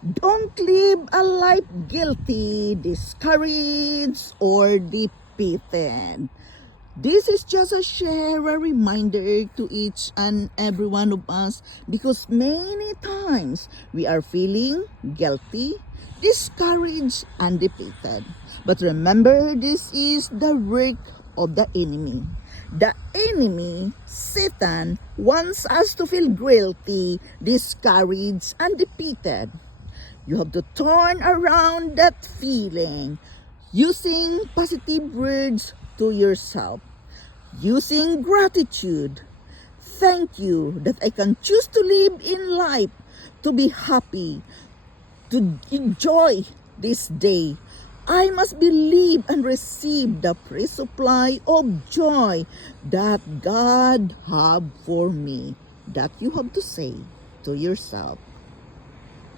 Don't live a life guilty, discouraged, or defeated. This is just a reminder to each and every one of us because many times we are feeling guilty, discouraged, and defeated. But remember, this is the work of the enemy. The enemy, Satan, wants us to feel guilty, discouraged, and defeated. You have to turn around that feeling using positive words to yourself, using gratitude. Thank you that I can choose to live in life, to be happy, to enjoy this day. I must believe and receive the free supply of joy that God have for me. That you have to say to yourself.